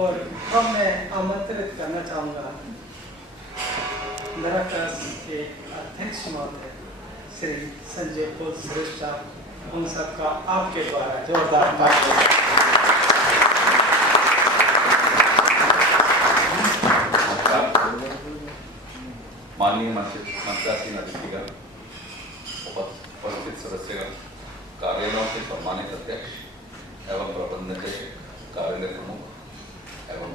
और अब मैं आमंत्रित करना चाहूँगा नराकास के अध्यक्ष महोदय श्री संजय पोल श्रेष्ठ साहब, उन सबका आपके द्वारा जोरदार तालियां। माननीय मंचासीन अतिथिगण, उपस्थित सदस्यगण, कार्यालयों के सम्मानित अध्यक्ष एवं प्रबंध निदेशक, कार्यालय प्रमुख एवं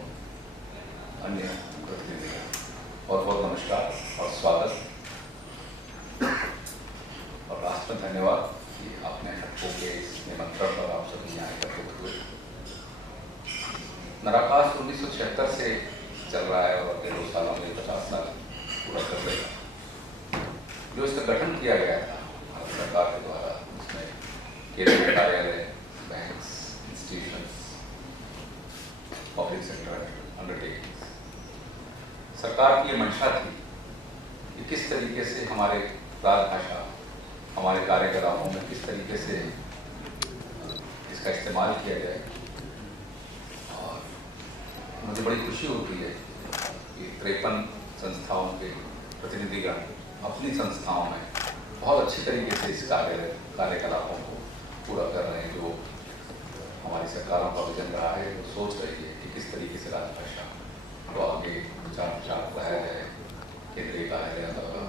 अन्य प्रतिनिधिगण, बहुत बहुत नमस्कार और स्वागत और राष्ट्र में धन्यवाद कि आपने सबको के इस निमंत्रण पर आप सभी यहाँ एकत्रित हुए। नराकास 1976 से चल रहा है और अगले 2 सालों में 50 साल पूरा कर देगा। जो इसका गठन किया गया था भारत सरकार के द्वारा, जिसमें केंद्रीय कार्यालय, banks, institutions, public sector undertakings, सरकार की ये मंशा थी कि किस तरीके से हमारे राजभाषा, हमारे कार्यकलापों में किस तरीके से इसका इस्तेमाल किया जाए। और मुझे बड़ी खुशी होती है कि 53 संस्थाओं के प्रतिनिधिगण अपनी संस्थाओं में बहुत अच्छी तरीके से इस कार्यकलापों को पूरा कर रहे हैं। जो हमारी सरकारों का विजन रहा है, वो सोच रही है कि किस तरीके से राजभाषा को आगे प्रचार कराया जाए। केंद्रीय कार्यालय द्वारा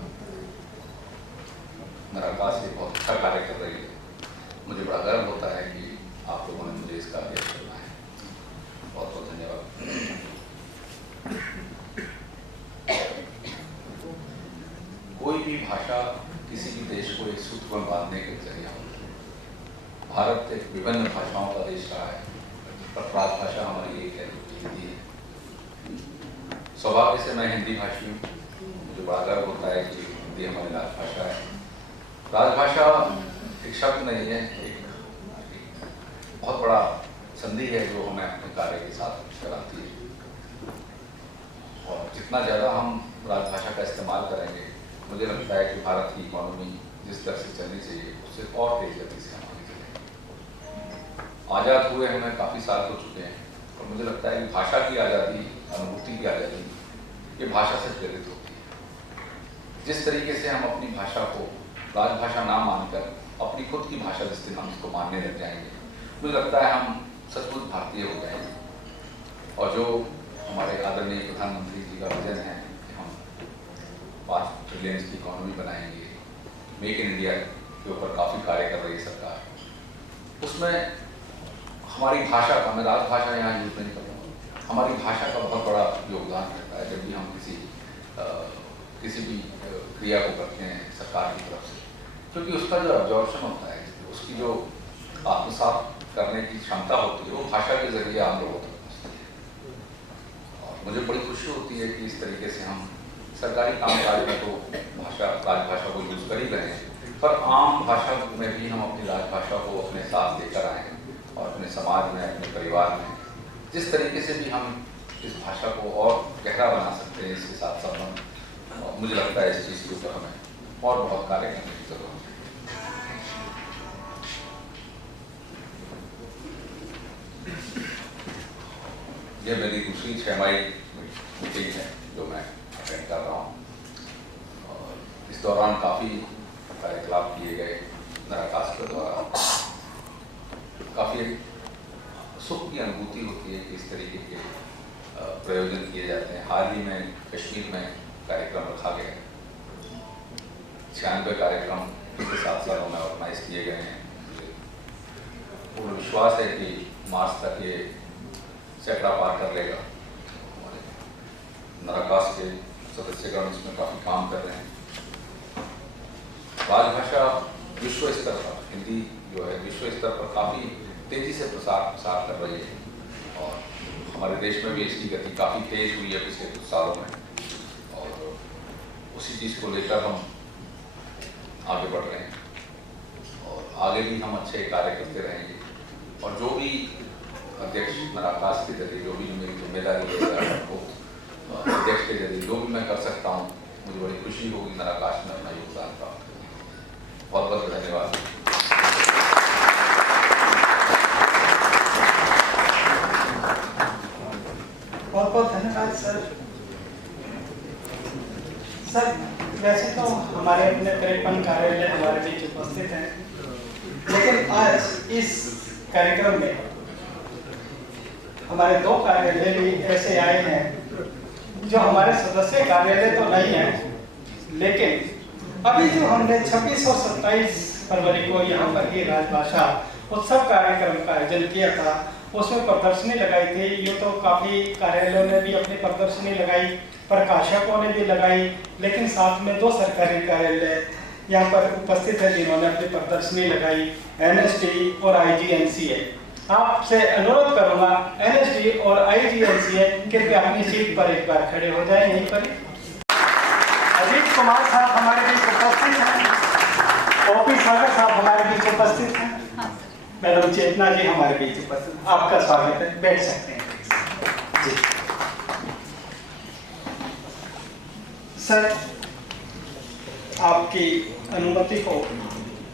नराकास से बहुत अच्छा कार्य कर रही है। मुझे बड़ा गर्व होता है कि आप लोगों ने मुझे इसका अध्यक्ष चुना है। बहुत बहुत धन्यवाद। कोई भी भाषा किसी भी देश को एक सूत्र में बांधने के जरिए होती है। भारत एक विभिन्न भाषाओं का देश रहा है, पर राजभाषा हमारी एक है, हिंदी है। सौभाग्य से मैं हिंदी भाषी हूँ। मुझे बड़ा गर्व होता है कि हिंदी हमारी राजभाषा है। राजभाषा एक शब्द नहीं है, एक बहुत बड़ा संधि है जो हमें अपने कार्य के साथ कराती है। और जितना ज़्यादा हम राजभाषा का इस्तेमाल करेंगे, मुझे लगता है कि भारत की इकोनॉमी जिस तरह से चलनी चाहिए उससे और तेज गति से हम आगे चलेंगे। आज़ाद हुए हमें काफ़ी साल हो चुके हैं और मुझे लगता है कि भाषा की आज़ादी, अनुभूति की आज़ादी, ये भाषा से प्रेरित होती है। जिस तरीके से हम अपनी भाषा को राजभाषा ना मानकर अपनी खुद की भाषा जिस दिन हम इसको मानने लग जाएंगे, मुझे लगता है हम सचमुच भारतीय हो जाएंगे। और जो हमारे आदरणीय प्रधानमंत्री जी का विजन है कि हम 5 ट्रिलियन की इकोनॉमी बनाएंगे, मेक इन इंडिया के ऊपर काफ़ी कार्य कर रही है सरकार, उसमें हमारी भाषा का, मैं राजभाषा यहाँ यूज नहीं कर रहा हूँ, हमारी भाषा का बहुत बड़ा योगदान रहता है। जब भी हम किसी भी क्रिया को करते हैं सरकार की तरफ से, क्योंकि उसका जो अब्जॉर्प्शन होता है, उसकी जो आत्मसात करने की क्षमता होती है, वो भाषा के जरिए आम लोगों तक पहुँचती है। और मुझे बड़ी खुशी होती है कि इस तरीके से हम सरकारी कामकाज में तो राजभाषा को यूज कर ही रहे हैं, पर आम भाषा में भी हम अपनी राजभाषा को अपने साथ लेकर आए और अपने समाज में, अपने परिवार में जिस तरीके से भी हम इस भाषा को और गहरा बना सकते हैं, इसके साथ संबंध, मुझे लगता है इस चीज़ के ऊपर हमें और बहुत कार्य करने की जरूरत है। यह मेरी दूसरी 6 माही मीटिंग है जो मैं अटेंड कर रहा हूँ और इस दौरान काफ़ी कार्यकलाप किए गए नराकास के द्वारा। काफ़ी सुख की अनुभूति होती है कि इस तरीके के प्रयोजन किए जाते हैं। हाल ही में कश्मीर में कार्यक्रम रखा गया, 96 कार्यक्रम पिछले 7 सालों में ऑर्गेनाइज किए गए हैं। पूर्ण विश्वास है कि मार्च तक ये सैकड़ा पार कर लेगा। नराकास के सदस्यगण इसमें काफ़ी काम कर रहे हैं। राजभाषा विश्व स्तर पर, हिंदी जो है विश्व स्तर पर काफ़ी तेज़ी से प्रसार कर रही है और हमारे देश में भी इसकी गति काफ़ी तेज हुई है पिछले कुछ सालों में और उसी चीज़ को लेकर हम आगे बढ़ रहे हैं और आगे भी हम अच्छे कार्य करते रहेंगे। और जो भी अध्यक्ष नराकास के जरिए, जो भी मेरी जिम्मेदारी है वो अध्यक्ष के जरिए जो भी मैं कर सकता हूँ, मुझे बड़ी खुशी होगी नराकास में अपना योगदान प्राप्त करने। बहुत बहुत धन्यवाद। सर सर वैसे तो हमारे अपने 53 कार्यालय हमारे बीच उपस्थित हैं, लेकिन आज इस कार्यक्रम में हमारे 2 कार्यालय भी ऐसे आए हैं जो हमारे सदस्य कार्यालय तो नहीं है, लेकिन अभी जो हमने 26 और 27 फरवरी को यहाँ पर ही राजभाषा उत्सव कार्यक्रम का आयोजन किया था, उसमें प्रदर्शनी लगाई थी। ये तो काफ़ी कार्यालयों ने भी अपनी प्रदर्शनी लगाई, प्रकाशकों ने भी लगाई, लेकिन साथ में 2 सरकारी कार्यालय यहाँ पर उपस्थित है जिन्होंने अपनी प्रदर्शनी लगाई, एनएसडी और आईजीएनसीए। आपसे अनुरोध करूंगा एनएसडी और आईजीएनसीए कृपया अपनी सीट पर एक बार खड़े हो जाएं। यहीं पर अजीत कुमार साहब हमारे बीच उपस्थित हैं, ओपी सागर साहब हमारे बीच उपस्थित हैं, मैडम चेतना जी हमारे बीच उपस्थित। आपका स्वागत है, बैठ सकते हैं जी। सर आपकी अनुमति हो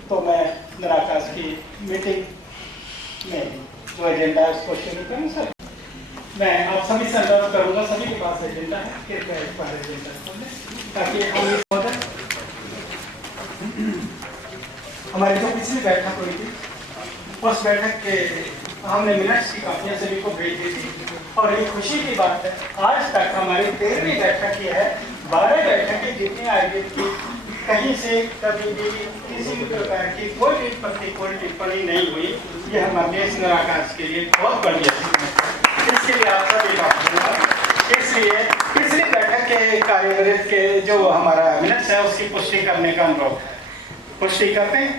तो मैं निराकाश की मीटिंग में जो एजेंडा है उसको शुरू करूं। सर मैं आप सभी से अनुरोध करूंगा, सभी के पास एजेंडा है, कृपया एक बार एजेंडा खोल लें ताकि हम हमारी जो पिछली बैठक हुई थी उस बैठक के हमने मिनट्स की कापियां सभी को भेज दी थी, और ये खुशी की बात है आज तक हमारी 13वीं बैठक की है। 12 बैठकें जितनी आयोजित की, कहीं से कभी भी किसी भी प्रकार की कोई भी प्रतिकूल टिप्पणी नहीं हुई। ये हमारे देश निराकाश के लिए बहुत बढ़िया है, इसके लिए आप सभी का धन्यवाद। इसलिए पिछली बैठक के कार्यवृत्त के जो हमारा मिनट्स है उसकी पुष्टि करने का अनुरोध। पुष्टि करते हैं,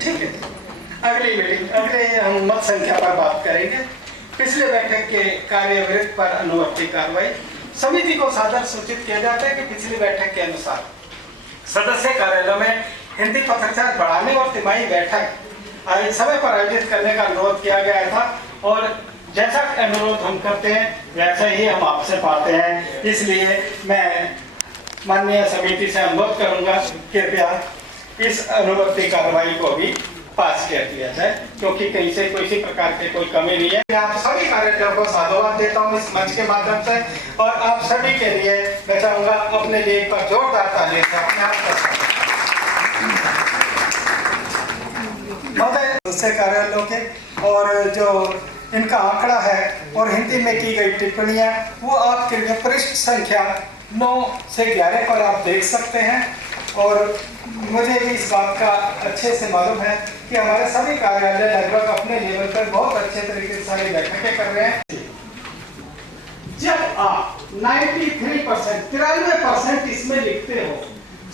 ठीक है। अगली मीटिंग अगले हम मत संख्या पर बात करेंगे। पिछले बैठक के कार्यवृत्त पर अनुवर्ती कार्रवाई। समिति को सादर सूचित किया जाता है कि पिछली बैठक के अनुसार सदस्य कार्यालयों में हिंदी पत्राचार बढ़ाने और तिमाही बैठक समय पर आयोजित करने का अनुरोध किया गया था, और जैसा अनुरोध हम करते हैं वैसा ही हम आपसे पाते हैं। इसलिए मैं माननीय समिति से अनुरोध करूंगा कृपया इस अनुवर्ती कार्रवाई को भी पास कर दिया जाए, क्योंकि कहीं से किसी प्रकार की कोई कमी नहीं है। मैं आप सभी कार्यालयों को साधुवाद देता हूं इस मंच के माध्यम से, और आप सभी के लिए मैं चाहूंगा अपने लिए एक बार जोरदार ताली से अपने आप का कार्यालयों के, और जो इनका आंकड़ा है और हिंदी में की गई टिप्पणियां वो आपके लिए पृष्ठ संख्या 9 से 11 पर आप देख सकते हैं। और मुझे भी इस बात का अच्छे से मालूम है कि हमारे सभी कार्यालय लगभग अपने लेवल पर बहुत अच्छे तरीके से सारी बैठकें कर रहे हैं। जब आप 93% इसमें लिखते हो,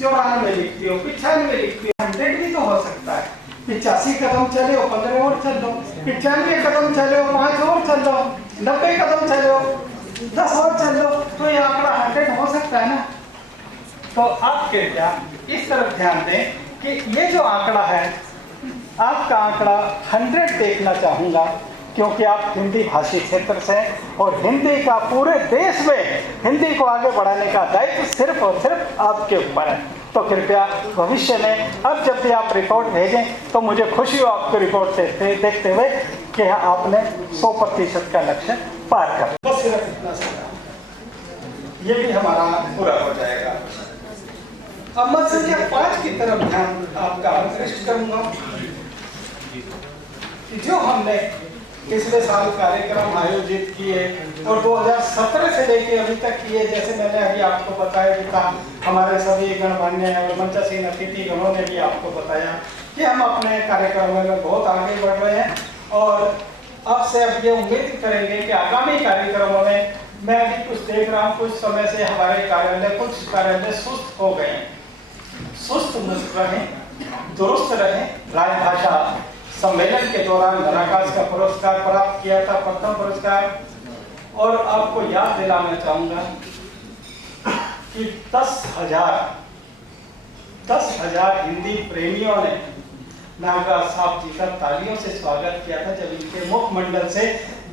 94 लिखते हो, 95 लिखते हो, 100 भी तो हो सकता है। 85 कदम चले हो, 15 और चल लो, 95 कदम चले हो, 5 और चल लो, 90 कदम चले हो, 10 और चल लो, तो ये आंकड़ा 100 हो सकता है ना। तो आप कृपया इस तरफ ध्यान दें कि ये जो आंकड़ा है, आपका आंकड़ा 100 देखना चाहूँगा, क्योंकि आप हिंदी भाषी क्षेत्र से हैं और हिंदी का पूरे देश में हिंदी को आगे बढ़ाने का दायित्व सिर्फ और सिर्फ आपके ऊपर है। तो कृपया भविष्य में अब जब भी आप रिपोर्ट भेजें तो मुझे खुशी हो आपको रिपोर्ट देखते हुए कि आपने 100% का लक्ष्य पार कर। बस सिर्फ इतना सा, ये भी हमारा पूरा हो जाएगा। अब मत संख्या 5 की तरफ ध्यान आपका आकृष्ट करूंगा कि जो हमने पिछले साल कार्यक्रम आयोजित किए और 2017 से लेकर अभी तक किए, जैसे मैंने अभी आपको बताया भी था, हमारे सभी गणमान्य और मंचासीन अतिथि गणों ने भी आपको बताया कि हम अपने कार्यक्रमों में बहुत आगे बढ़ रहे हैं। और आपसे अब ये उम्मीद करेंगे कि आगामी कार्यक्रमों में, मैं अभी कुछ देख रहा हूँ, कुछ समय से हमारे कार्यालय कुछ कार्यालय सुस्त हो गए हैं। सुस्त मुक्त रहें, दुरुस्त रहें। राजभाषा सम्मेलन के दौरान निराकाश का पुरस्कार प्राप्त किया था, प्रथम पुरस्कार। और आपको याद दिलाना चाहूंगा कि 10,000 हिंदी प्रेमियों ने नागराज साहब जी का तालियों से स्वागत किया था जब इनके मुखमंडल से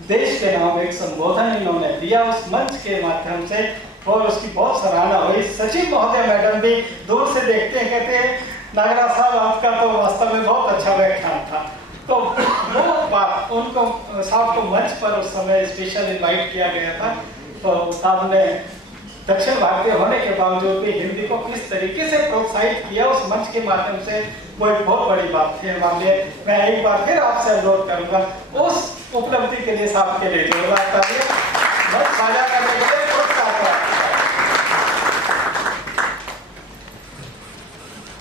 देश के नाम एक संबोधन इन्होंने दिया उस मंच के माध्यम से, और उसकी बहुत सराहना हुई। सचिव महोदय मैडम भी दूर से देखते हैं, कहते हैं नागराज साहब आपका तो वास्तव में बहुत अच्छा व्याख्यान था। तो वो बात उनको साहब को मंच पर उस समय स्पेशल इनवाइट किया गया था तो साहब ने दक्षिण भारतीय होने के बावजूद भी हिंदी को किस तरीके से प्रोत्साहित किया उस मंच के माध्यम से, वो एक बहुत बड़ी बात थी हमारे लिए। मैं एक बार फिर आपसे अनुरोध करूंगा उस उपलब्धि के लिए साहब के लिए जोरदार तालियां मत साझा करने के लिए प्रोत्साहन।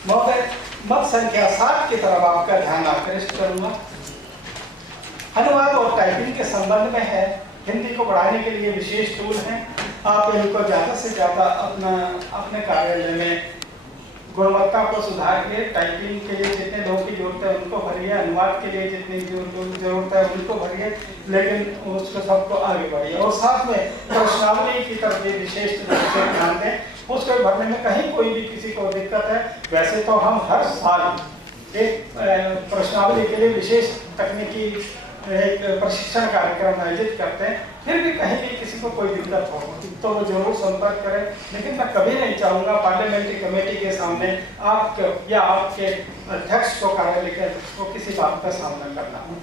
महोदय, मत संख्या 7 की तरफ आपका ध्यान आकर्षित करूंगा। अनुवाद और टाइपिंग के संबंध में है। हिंदी को बढ़ाने के लिए विशेष टूल हैं। आप इनको ज़्यादा से ज़्यादा अपने कार्यालय में गुणवत्ता को सुधार के, टाइपिंग के लिए जितने लोगों की जरूरत है उनको भरिए, अनुवाद के लिए जितनी जरूरत है उनको भरिए, लेकिन उसको सबको आगे बढ़िए। और साथ में प्रश्नावली की तरफ भी विशेष रूप से ध्यान दें। उसको भरने में कहीं कोई भी किसी को दिक्कत है, वैसे तो हम हर साल एक प्रश्नावली के लिए विशेष तकनीकी एक प्रशिक्षण कार्यक्रम आयोजित करते हैं, फिर भी कहीं भी किसी को कोई दिक्कत हो तो वो जरूर संपर्क करें। लेकिन मैं कभी नहीं चाहूँगा पार्लियामेंट्री कमेटी के सामने आपके या आपके अध्यक्ष को, कार्यालय के अध्यक्ष को किसी बात का सामना करना हो,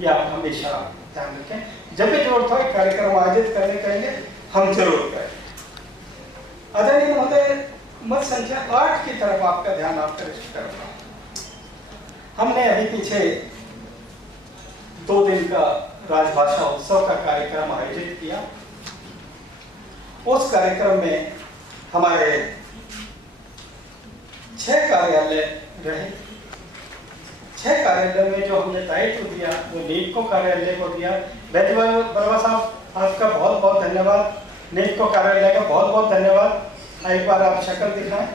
या आप हमेशा ध्यान रखें। जब भी जरूरत हो कार्यक्रम आयोजित करने के लिए हम जरूर करें। आदरणीय महोदय, मत संख्या 8 की तरफ आपका ध्यान आकर्षित करना। हमने अभी पीछे 2 दिन का राजभाषा उत्सव का कार्यक्रम आयोजित किया। उस कार्यक्रम में हमारे 6 कार्यालय रहे। 6 कार्यालय में जो हमने दायित्व दिया वो नीपको कार्यालय को दिया। वैद्य बरवा साहब, आपका बहुत बहुत धन्यवाद। नीपको कार्यालय का बहुत बहुत धन्यवाद। एक बार आप शक्ल दिखाएं।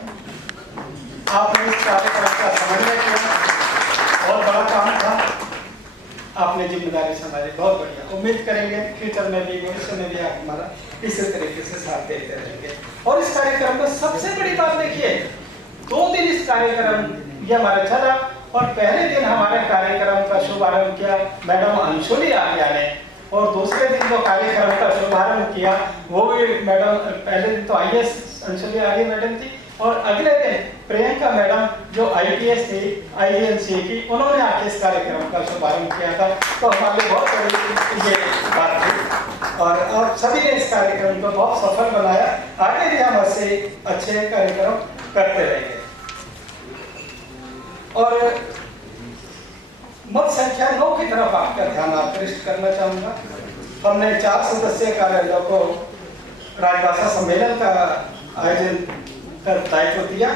आपने इस कार्यक्रम का समन्वय किया, बहुत बड़ा काम था, आपने जिम्मेदारी संभाली, बहुत बढ़िया। उम्मीद करेंगे फ्यूचर में भी, भविष्य में भी आप हमारा इसी तरीके से साथ देते रहेंगे। और इस कार्यक्रम में सबसे बड़ी बात देखिए, 2 दिन इस कार्यक्रम ये हमारा चला और पहले दिन हमारे कार्यक्रम का शुभारंभ किया मैडम अंशुली आर्या ने, और दूसरे दिन जो कार्यक्रम का शुभारंभ किया वो भी मैडम, पहले दिन तो IAS अंशुली आर्या मैडम थी और अगले दिन प्रियंका मैडम जो IPS थी INC की, उन्होंने आके इस कार्यक्रम का शुभारंभ किया था। तो हमारे बहुत बड़ी ये बात थी और आप सभी ने इस कार्यक्रम को बहुत सफल बनाया। आगे भी हम ऐसे अच्छे कार्यक्रम करते रहेंगे। और मत संख्या 9 की तरफ आपका ध्यान आकर्षित करना चाहूंगा। हमने 4 सदस्यीय कार्यालयों को राजभाषा सम्मेलन का आयोजन का दायित्व दिया।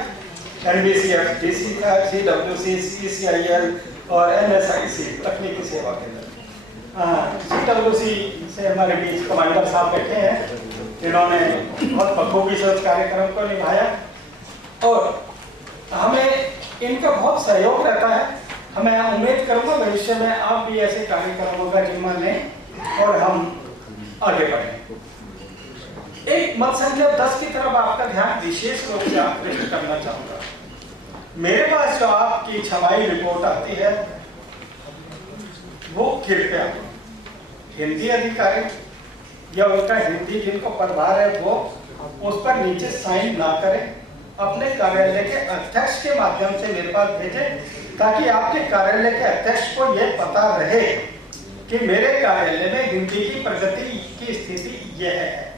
NBCF, DC का, CWC, CCIL और NSIC तकनीकी सेवा केंद्र। CWC से हमारे बीच कमांडर साहब बैठे हैं, जिन्होंने बहुत बखूबी से उस कार्यक्रम को निभाया और हमें इनका बहुत सहयोग रहता है। हमें उम्मीद करूंगा भविष्य में आप भी ऐसे कार्यक्रमों का जिम्मा लें और हम आगे बढ़ें। एक मत संख्या 10 की तरफ आपका ध्यान विशेष रूप से आकर्षित करना चाहूंगा। मेरे पास जो आपकी छमाही रिपोर्ट आती है वो कृपया हिंदी अधिकारी या उनका हिंदी जिनको प्रभार है वो उस पर नीचे साइन ना करें, अपने कार्यालय के अध्यक्ष के माध्यम से मेरे पास भेजें, ताकि आपके कार्यालय के अध्यक्ष को यह पता रहे कि मेरे कार्यालय में हिंदी की प्रगति की स्थिति यह है।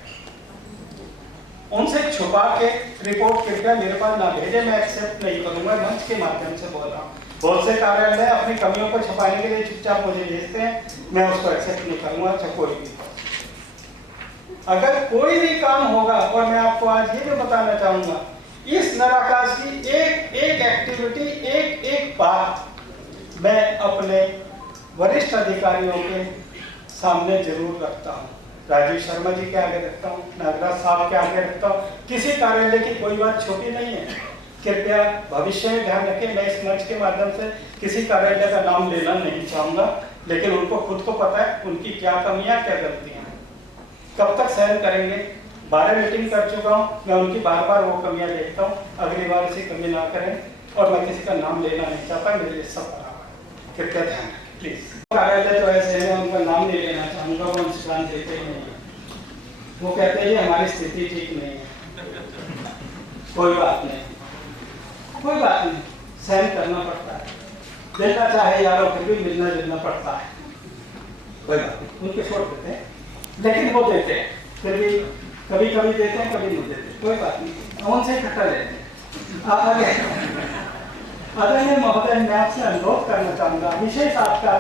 उनसे छुपा के रिपोर्ट कृपया मेरे पास ना भेजे, मैं एक्सेप्ट नहीं करूंगा। मंच के माध्यम से बोल रहा हूँ। बहुत से कार्यालय अपनी कमियों को छुपाने के लिए चुपचाप मुझे भेजते हैं, मैं उसको एक्सेप्ट नहीं करूंगा। अच्छा, कोई भी अगर कोई भी काम होगा, और मैं आपको आज ये भी बताना चाहूंगा, इस नराकाश की एक एक्टिविटी, एक बात मैं अपने वरिष्ठ अधिकारियों के सामने जरूर रखता हूँ। राजीव शर्मा जी के आगे रखता हूँ, नागराज साहब के आगे रखता हूँ। किसी कार्यालय की कोई बात छोटी नहीं है। कृपया भविष्य में ध्यान रखें। मैं इस मंच के माध्यम से किसी कार्यालय का नाम लेना नहीं चाहूंगा, लेकिन उनको खुद को पता है उनकी क्या कमियां, क्या गलतियां हैं। कब तक सहन करेंगे? 12 मीटिंग कर चुका हूँ, मैं उनकी बार बार वो कमियां देखता हूँ। अगली बार ऐसी कमी ना करें, और मैं किसी का नाम लेना नहीं चाहता, मेरे लिए सब बराबर। कृपया ध्यान रखें प्लीज। कार्यालय तो ऐसे है, उनका नाम नहीं लेना चाहूंगा, वो अंशदान देते ही नहीं है। वो कहते हैं हमारी स्थिति ठीक नहीं है। कोई बात नहीं, कोई बात नहीं, सहन करना पड़ता है। देना चाहे यारों, फिर भी मिलना जुलना पड़ता है। कोई बात नहीं, उनके छोड़ देते हैं, लेकिन वो देते हैं। फिर भी कभी कभी देते हैं, कभी नहीं देते, कोई बात नहीं, हम उनसे इकट्ठा लेते हैं। आगे आदरणीय महोदय, मैं आपसे अनुरोध करना चाहूँगा, विशेष आपका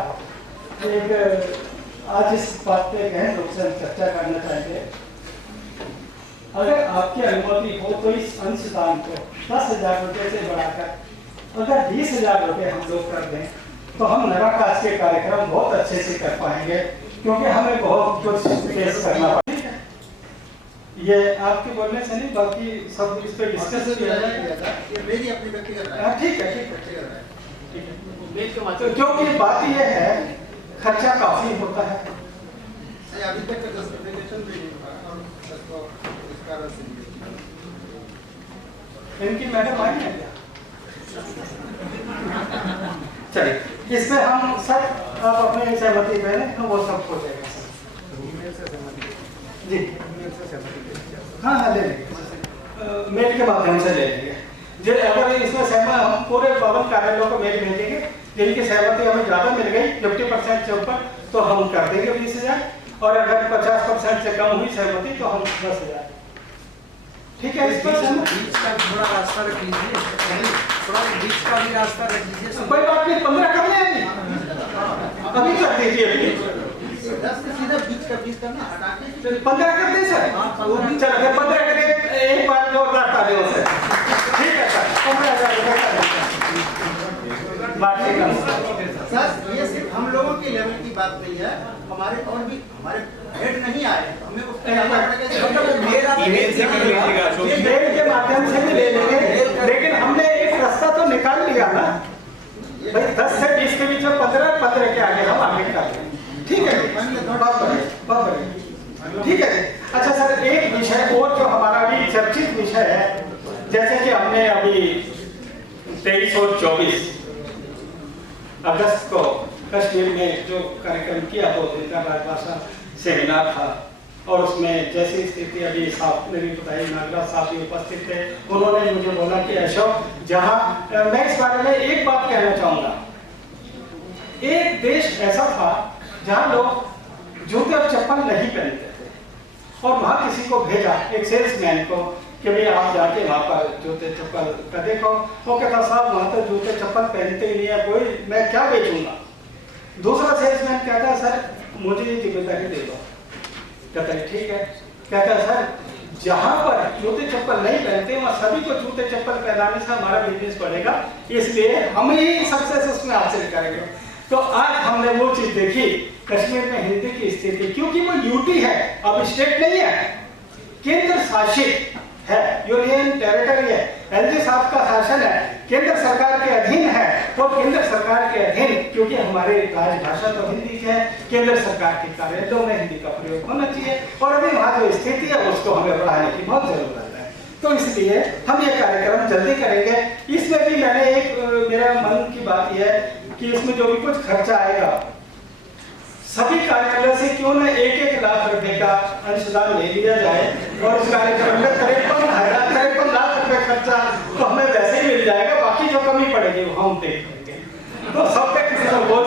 एक आज इस बात पे गहन रूप से हम चर्चा करना चाहेंगे। अगर आपकी अनुमति हो तो इस अंशदान को 10,000 रुपये से बढ़ाकर अगर 20,000 रुपये हम लोग कर दें तो हम नराकाश के कार्यक्रम बहुत अच्छे से कर पाएंगे, क्योंकि हमें बहुत कुछ फेस करना पड़ेगा। ये आपके बोलने से नहीं, बाकी सब इस पे डिस्कस किया जाएगा। ये मेरी अपनी व्यक्तिगत राय है। ठीक है। तो क्योंकि बात यह है, खर्चा काफी होता है। अभी तक का जस्टिफिकेशन भी नहीं हुआ और सबको इस कारण से इनकी मैडम आई है क्या? चलिए, इसमें हम सब आप अपने सहमति दें तो वो सब हो जाएगा जी। हाँ ले लेंगे, मेल के माध्यम से ले लेंगे। जो अगर इसमें सहमत, हम पूरे 52 कार्यालयों को मेल भेजेंगे, जिनकी सहमति हमें ज़्यादा मिल गई 50% से ऊपर तो हम कर देंगे 20,000, और अगर 50% से कम हुई सहमति तो हम 10,000। ठीक है, इस पर बीच का थोड़ा रास्ता रख लीजिए, थोड़ा बीच का भी रास्ता रख लीजिए। कोई बात नहीं, 15 कर लें अभी कर दीजिए। 10 से सीधा बीच का 20 करना हटा के 15 कर दे सर। चलो 15 करें, एक बार जोरदार तालियों से। ठीक है सर, 15,000 रुपये कर देंगे। सर, ये सिर्फ हम लोगों के लेवल की बात नहीं है, हमारे और भी हमारे हेड नहीं आए, हमें उस पे मेल के माध्यम से भी ले लेंगे, लेकिन हमने एक रास्ता तो निकाल लिया ना भाई, 10 से 20 के बीच में 15 के आगे हम आगे कर लेंगे। ठीक है, बहुत बढ़िया। ठीक है। अच्छा सर, एक विषय और जो हमारा अभी चर्चित विषय है, जैसे कि हमने अभी 23 और 24 अगस्त को कश्मीर में जो कार्यक्रम किया, 2 दिन का राजभाषा सेमिनार था, और उसमें जैसी स्थिति अभी साहब ने भी बताई, नागराज साहब भी उपस्थित थे, उन्होंने मुझे बोला कि अशोक, जहाँ मैं इस बारे में एक बात कहना चाहूँगा, एक देश ऐसा था जहाँ लोग जूते और चप्पल नहीं पहनते थे, और वहाँ किसी को भेजा, एक सेल्समैन को, कि भाई आप जाके वहाँ पर जूते चप्पल का देखो। वो कहता साहब वहाँ तो जूते चप्पल पहनते ही नहीं है कोई, मैं क्या बेचूंगा। दूसरा सेल्समैन कहता है सर मुझे ये जिम्मेदारी दे दो। कहता है ठीक है। कहता है सर जहाँ पर जूते चप्पल नहीं पहनते वहाँ सभी को जूते चप्पल पहनाने से हमारा बिजनेस बढ़ेगा, इसलिए हम ही सक्सेस उसमें हासिल करेंगे। तो आज हमने वो चीज देखी कश्मीर में हिंदी की स्थिति, क्योंकि वो यूटी है, अब स्टेट नहीं है, केंद्र शासित है, यूनियन टेरिटरी है, एलजी साहब का शासन है, केंद्र सरकार के अधीन है, तो केंद्र सरकार के अधीन, क्योंकि हमारी राजभाषा तो हिंदी है, केंद्र सरकार के कार्यालयों में हिंदी का प्रयोग होना चाहिए, और अभी वहाँ जो स्थिति है उसको हमें बढ़ाने की बहुत जरूरत है। तो इसलिए हम ये कार्यक्रम जल्दी करेंगे। इसमें भी मैंने एक मेरा मन की बात यह है कि इसमें जो भी कुछ खर्चा आएगा, सभी कार्यालय से क्यों न 1-1 लाख रुपए का अंशदान ले लिया जाए, और इस कार्यक्रम में 53 लाख रुपए खर्चा तो हमें वैसे ही मिल जाएगा, बाकी जो कमी पड़ेगी वो हम देख लेंगे। तो सब पे किसी को बोझ